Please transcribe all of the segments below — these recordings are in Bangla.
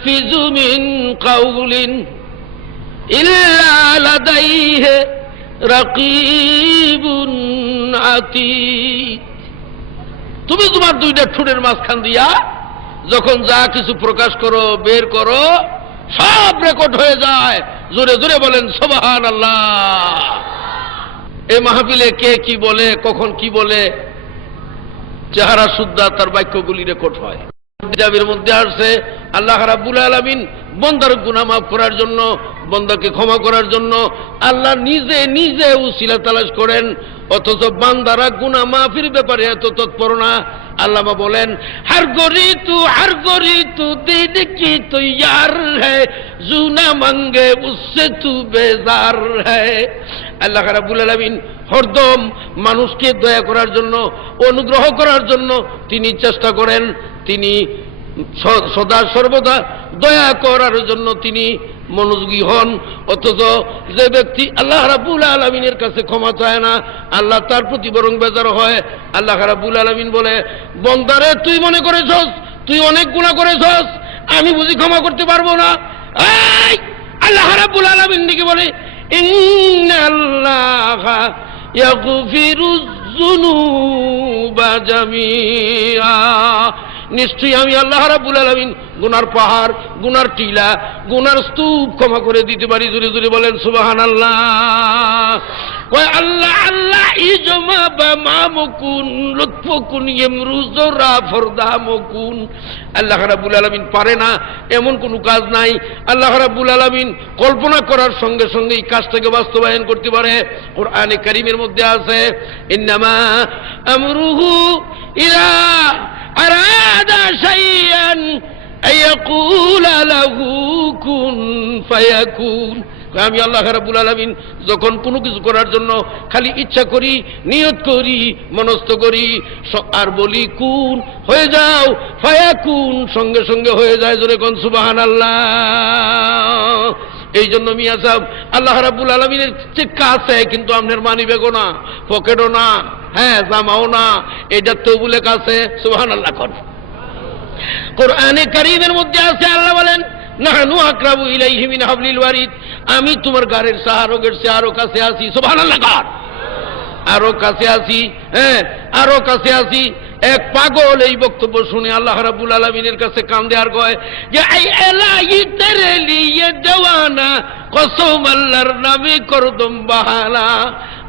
ইয়ালফিযু মিন কাউলিন ইল্লা লাদাইহি রাকীবুন আতীদ। তুমি তোমার দুইটা ঠোঁটের মাঝখান দিয়া যখন যা কিছু প্রকাশ করো, বের করো, সব রেকর্ড হয়ে যায়। জোরে জোরে বলেন সুবহানাল্লাহ। এই মাহফিলে কে কি বলে, কখন কি বলে, চেহারা সুদ্ধা তার বাক্যগুলি রেকর্ড হয়। কিতাবের মধ্যে আসছে আল্লাহ রাব্বুল আলামিন বান্দার গুনাহ মাফ করার জন্য, বান্দাকে ক্ষমা করার জন্য আল্লাহ নিজে নিজে উসিলা তালাশ করেন, অথচ বান্দারা গুনাহ মাফির ব্যাপারে এত তৎপর না। আল্লাহ বলেন হর গরি তু দিন কি তো ইয়ার হ্যায়, জুনা মাঙ্গে উসসে তু বেজার হ্যায়। আল্লাহ রাব্বুল আলামিন হরদম মানুষকে দয়া করার জন্য, অনুগ্রহ করার জন্য তিনি চেষ্টা করেন, তিনি সদা সর্বদা দয়া করার জন্য তিনি মনোযোগী হন। অথচ যে ব্যক্তি আল্লাহ রাব্বুল আলামিনের কাছে ক্ষমা চায় না, আল্লাহ তার প্রতি বরং বেজার হয়। আল্লাহ রাব্বুল আলামিন বলে, বন্দারে তুই মনে করেছস তুই অনেক গুনাহ করেছস, আমি বুঝি ক্ষমা করতে পারবো না? এই আল্লাহ রাব্বুল আলামিন দিকে বলে, ইন্নাল্লাহা ইয়াগফিরুয যুনুবা জামিআ, নিশ্চয়ই আমি আল্লাহ রাব্বুল আলামিন গুনার পাহাড়, গুনার টিলা, গুনার স্তূপ ক্ষমা করে দিতে পারি। জোরে জোরে বলেন সুবহানাল্লাহ। কয় আল্লাহ আল্লাহ ইজমা বা মামকুন লুৎফকুন ইমরুজরা ফরদামকুন। আল্লাহ রাব্বুল আলামিন পারে না এমন কোনো কাজ নাই। আল্লাহ রাব্বুল আলামিন কল্পনা করার সঙ্গে সঙ্গে এই কাজটাকে বাস্তবায়ন করতে পারে। কোরআনে কারীমের মধ্যে আছে ইন্নামা আমরুহু ইলা আরাদা শাইআন আয়াকুলা লাহু কুন ফায়াকুন। আমি আল্লাহ রাব্বুল আলামিন যখন কোনো কিছু করার জন্য খালি ইচ্ছা করি, নিয়ত করি, মনস্থ করি আর বলি কুন হয়ে যাও, ফায়াকুন সঙ্গে সঙ্গে হয়ে যায়। জোরে কোন সুবহানাল্লাহ। এই জন্য মিয়া সাহেব আল্লাহ রাব্বুল আলামিনের চেয়ে কাছে, কিন্তু আপনার মানি ব্যাগও না, পকেটও না, হ্যাঁ জামাও না, এটা তো বলে কাছে। সুবহানাল্লাহ। কোরআনে কারীমের মধ্যে আছে আল্লাহ বলেন নাহনু আকরাবু ইলাইহি মিন হাবলিল ওয়ারিদ, আমি তোমার গাড়ির সাহারগের চেয়ে আরো কাছে আছি। সুবহানাল্লাহ। আরো কাছে আছি, হ্যাঁ আরো কাছে আছি। এক পাগল এই বক্তব্য শুনে আল্লাহ রাব্বুল আলামিনের কাছে কান্দে আর কয় যে এই এলাহি তেরে লিয়ে দেওয়ানা কসম আল্লাহর নামে করদম বাহানা।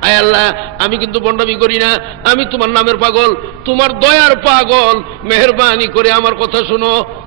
আয় আল্লাহ আমি কিন্তু বন্ডামি করি না, আমি তোমার নামের পাগল, তোমার দয়ার পাগল, মেহেরবানি করে আমার কথা শুনো।